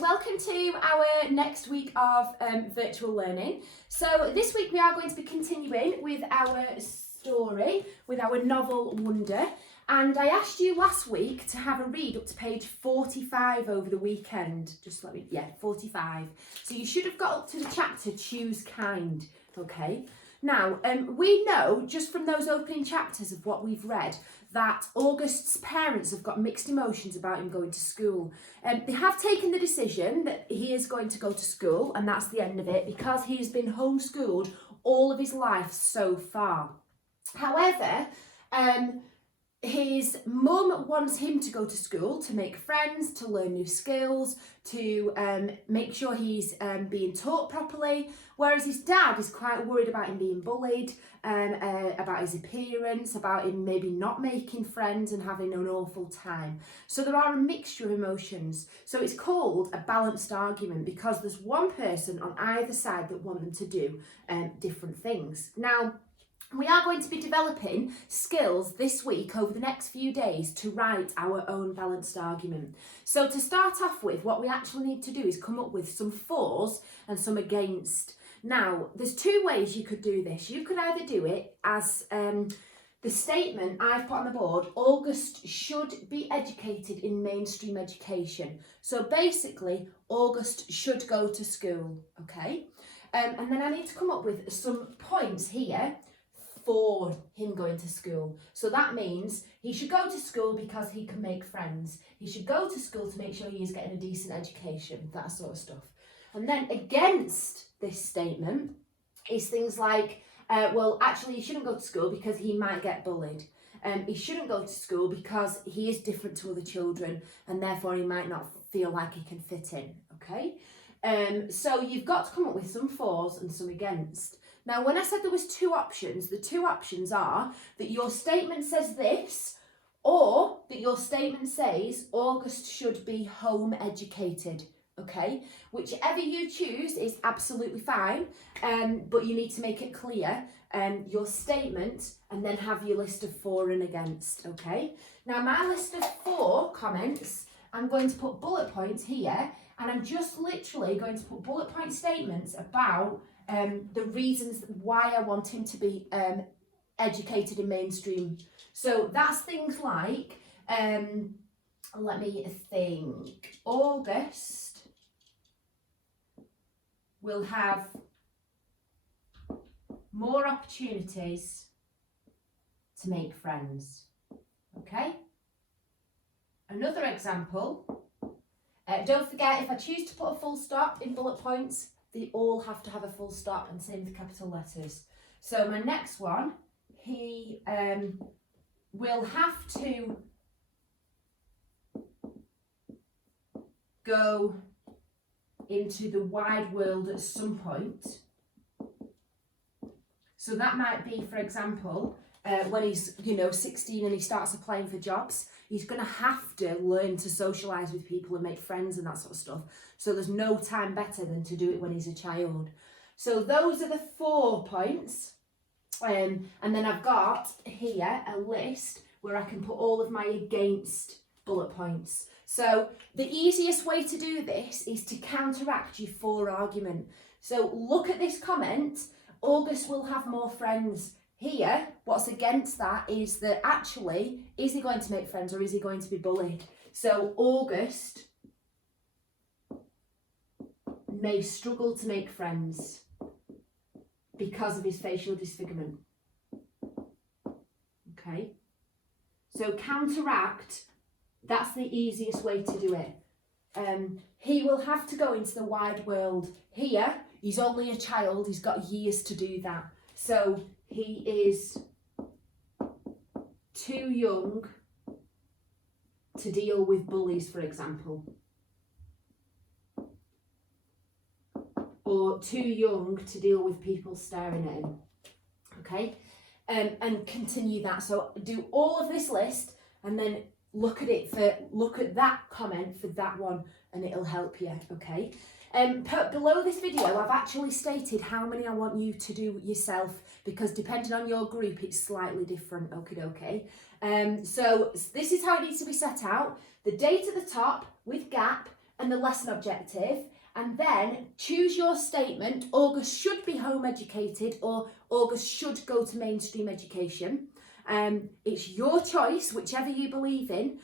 welcome to our next week of virtual learning. So this week we are going to be continuing with our story, with our novel Wonder. And I asked you last week to have a read up to page 45 over the weekend. 45. So you should have got up to the chapter Choose Kind, okay? Now, we know just from those opening chapters of what we've read that August's parents have got mixed emotions about him going to school. They have taken the decision that he is going to go to school, and that's the end of it, because he has been homeschooled all of his life so far. However, his mum wants him to go to school to make friends, to learn new skills, to make sure he's being taught properly, whereas his dad is quite worried about him being bullied, about his appearance, about him maybe not making friends and having an awful time. So there are a mixture of emotions. So it's called a balanced argument because there's one person on either side that want them to do different things. Now, we are going to be developing skills this week over the next few days to write our own balanced argument. So to start off with, what we actually need to do is come up with some fors and some against. Now, there's two ways you could do this. You could either do it as the statement I've put on the board, August should be educated in mainstream education. So basically, August should go to school, okay? And then I need to come up with some points here for him going to school. So that means he should go to school because he can make friends. He should go to school to make sure he is getting a decent education, that sort of stuff. And then against this statement is things like, well, actually he shouldn't go to school because he might get bullied. He shouldn't go to school because he is different to other children and therefore he might not feel like he can fit in, okay? So you've got to come up with some fors and some against. Now, when I said there was two options, the two options are that your statement says this, or that your statement says August should be home educated, okay? Whichever you choose is absolutely fine, but you need to make it clear your statement and then have your list of for and against, okay? Now, my list of 4 comments, I'm going to put bullet points here, and I'm just literally going to put bullet point statements about the reasons why I want him to be educated in mainstream. So that's things like, let me think, August will have more opportunities to make friends, okay? Another example, don't forget if I choose to put a full stop in bullet points, they all have to have a full stop, and same with capital letters. So my next one, he will have to go into the wide world at some point. So that might be, for example, when he's 16 and he starts applying for jobs, he's going to have to learn to socialise with people and make friends and that sort of stuff. So there's no time better than to do it when he's a child. So those are the 4 points. And then I've got here a list where I can put all of my against bullet points. So the easiest way to do this is to counteract your for argument. So look at this comment, August will have more friends. Here, what's against that is that actually, is he going to make friends or is he going to be bullied? So August may struggle to make friends because of his facial disfigurement. Okay? So counteract, that's the easiest way to do it. He will have to go into the wide world. Here, he's only a child, he's got years to do that. So he is too young to deal with bullies, for example. Or too young to deal with people staring at him. Okay? And continue that. So do all of this list and then look at that comment for that one and it'll help you, okay? Below this video, I've actually stated how many I want you to do yourself because depending on your group, it's slightly different, okay? So this is how it needs to be set out. The date at the top with gap and the lesson objective, and then choose your statement. August should be home educated or August should go to mainstream education. It's your choice, whichever you believe in,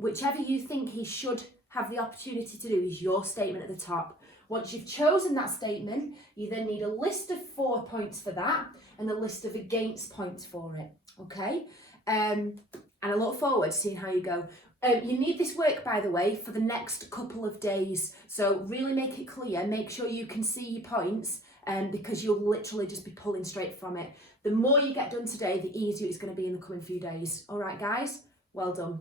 whichever you think he should have the opportunity to do is your statement at the top. Once you've chosen that statement, you then need a list of 4 points for that and a list of against points for it, okay? And I look forward to seeing how you go. You need this work, by the way, for the next couple of days. So really make it clear, make sure you can see your points because you'll literally just be pulling straight from it. The more you get done today, the easier it's going to be in the coming few days. All right, guys? Well done.